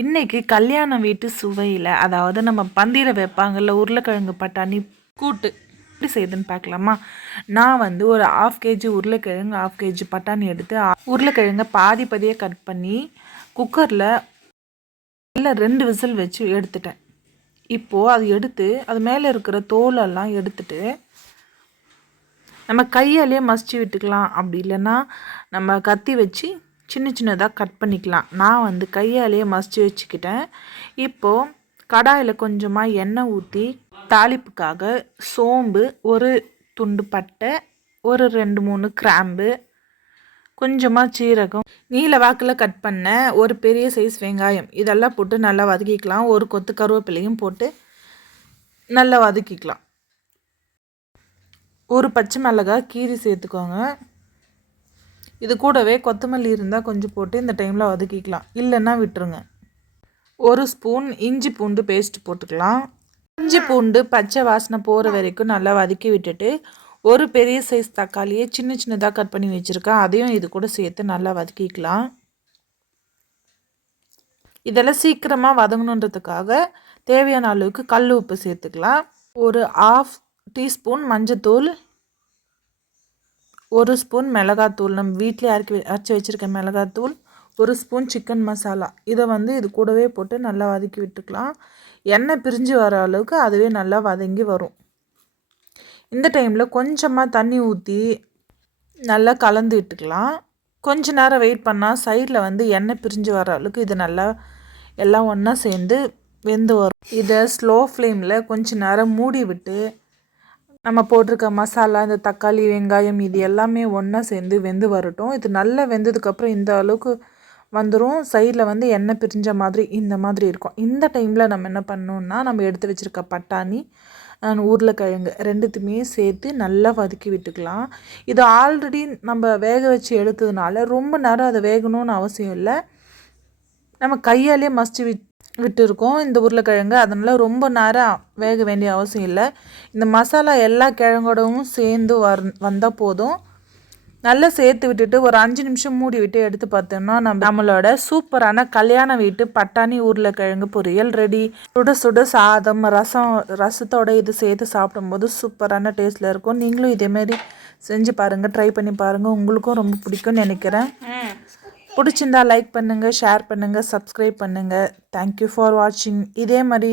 இன்னைக்கு கல்யாண வீட்டு சுவையில், அதாவது நம்ம பந்தியில் வைப்பாங்கல்ல உருளைக்கிழங்கு பட்டாணி கூட்டு, எப்படி செய்யுதுன்னு பார்க்கலாமா? நான் வந்து ஒரு 1/2 kg உருளைக்கிழங்கு 1/2 kg பட்டாணி எடுத்து உருளைக்கிழங்கை பாதி பாதியாக கட் பண்ணி குக்கரில் இல்லை 2 விசில் வச்சு எடுத்துட்டேன். இப்போது அது எடுத்து அது மேலே இருக்கிற தோலெல்லாம் எடுத்துட்டு நம்ம கையாலேயே மசிச்சு விட்டுக்கலாம். அப்படி இல்லைன்னா நம்ம கத்தி வச்சு சின்ன சின்னதாக கட் பண்ணிக்கலாம். நான் வந்து கையாலேயே மசிச்சு வச்சுக்கிட்டேன். இப்போது கடாயில் கொஞ்சமாக எண்ணெய் ஊற்றி தாளிப்புக்காக சோம்பு, ஒரு துண்டு பட்டை, ஒரு 2-3 கிராம்பு, கொஞ்சமாக சீரகம், நீல வாக்கில் கட் பண்ண ஒரு பெரிய சைஸ் வெங்காயம், இதெல்லாம் போட்டு நல்லா வதக்கிக்கலாம். ஒரு கொத்து கருவேப்பிலையும் போட்டு நல்லா வதக்கிக்கலாம். ஒரு பச்சை மிளகாய் கீரி சேர்த்துக்கோங்க. இது கூடவே கொத்தமல்லி இருந்தால் கொஞ்சம் போட்டு இந்த டைமில் வதக்கிக்கலாம், இல்லைன்னா விட்டுருங்க. ஒரு ஸ்பூன் இஞ்சி பூண்டு பேஸ்ட் போட்டுக்கலாம். இஞ்சி பூண்டு பச்சை வாசனை போகிற வரைக்கும் நல்லா வதக்கி விட்டுட்டு ஒரு பெரிய சைஸ் தக்காளியை சின்ன சின்னதாக கட் பண்ணி வச்சுருக்கேன், அதையும் இது கூட சேர்த்து நல்லா வதக்கிக்கலாம். இதெல்லாம் சீக்கிரமாக வதங்கணுன்றதுக்காக தேவையான அளவுக்கு கல் உப்பு சேர்த்துக்கலாம். ஒரு 1/2 டீஸ்பூன் மஞ்சத்தூள், 1 ஸ்பூன் மிளகாத்தூள், நம்ம வீட்டிலே அரைச்சி வச்சுருக்க மிளகாத்தூள், 1 ஸ்பூன் சிக்கன் மசாலா, இதை வந்து இது கூடவே போட்டு நல்லா வதக்கி விட்டுக்கலாம். எண்ணெய் பிரிஞ்சு வர அளவுக்கு அதுவே நல்லா வதங்கி வரும். இந்த டைமில் கொஞ்சமாக தண்ணி ஊற்றி நல்லா கலந்து விட்டுக்கலாம். கொஞ்ச நேரம் வெயிட் பண்ணால் சைடில் வந்து எண்ணெய் பிரிஞ்சு வர அளவுக்கு இது நல்லா எல்லாம் ஒன்றா சேர்ந்து வெந்து வரும். இதை ஸ்லோ ஃப்ளேமில் கொஞ்ச நேரம் மூடி விட்டு நம்ம போட்டிருக்க மசாலா, இந்த தக்காளி, வெங்காயம், இது எல்லாமே ஒன்றா சேர்ந்து வெந்து வரட்டும். இது நல்லா வெந்ததுக்கப்புறம் இந்த அளவுக்கு வந்துடும். சைடில் வந்து எண்ணெய் பிரிஞ்ச மாதிரி இந்த மாதிரி இருக்கும். இந்த டைமில் நம்ம என்ன பண்ணோன்னா, நம்ம எடுத்து வச்சுருக்க பட்டாணி, உருளைக்கிழங்கு ரெண்டுத்தையுமே சேர்த்து நல்லா வதக்கி விட்டுக்கலாம். இது ஆல்ரெடி நம்ம வேக வச்சு எடுத்ததுனால ரொம்ப நேரம் அதை வேகணும்னு அவசியம் இல்லை. நம்ம கையாலே மசிச்சு விட்டுருக்கோம் இந்த உருளைக்கிழங்கு, அதனால் ரொம்ப நேரம் வேக வேண்டிய அவசியம் இல்லை. இந்த மசாலா எல்லா கிழங்கோடவும் சேர்ந்து வந்தால் போதும். நல்லா சேர்த்து விட்டுட்டு ஒரு 5 நிமிஷம் மூடி விட்டு எடுத்து பார்த்தோம்னா நம்மளோட சூப்பரான கல்யாண வீட்டு பட்டாணி உருளைக்கிழங்கு பொரியல் ரெடி. சுட சுட சாதம், ரசத்தோட இது சேர்த்து சாப்பிடும்போது சூப்பரான டேஸ்ட்டில் இருக்கும். நீங்களும் இதேமாரி செஞ்சு பாருங்கள், ட்ரை பண்ணி பாருங்கள், உங்களுக்கும் ரொம்ப பிடிக்கும்னு நினைக்கிறேன். பிடிச்சிருந்தா லைக் பண்ணுங்கள், ஷேர் பண்ணுங்கள், சப்ஸ்கிரைப் பண்ணுங்கள். தேங்க்யூ ஃபார் வாட்சிங். இதே மாதிரி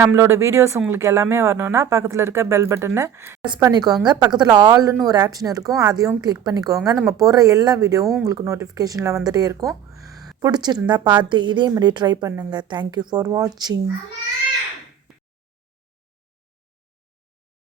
நம்மளோட வீடியோஸ் உங்களுக்கு எல்லாமே வரணும்னா பக்கத்தில் இருக்க பெல் பட்டனை ப்ரெஸ் பண்ணிக்கோங்க. பக்கத்தில் ஆல்னு ஒரு ஆப்ஷன் இருக்கும், அதையும் கிளிக் பண்ணிக்கோங்க. நம்ம போடுற எல்லா வீடியோவும் உங்களுக்கு நோட்டிஃபிகேஷனில் வந்துகிட்டே இருக்கும். பிடிச்சிருந்தா பார்த்து இதே மாதிரி ட்ரை பண்ணுங்கள். தேங்க்யூ ஃபார் வாட்சிங்.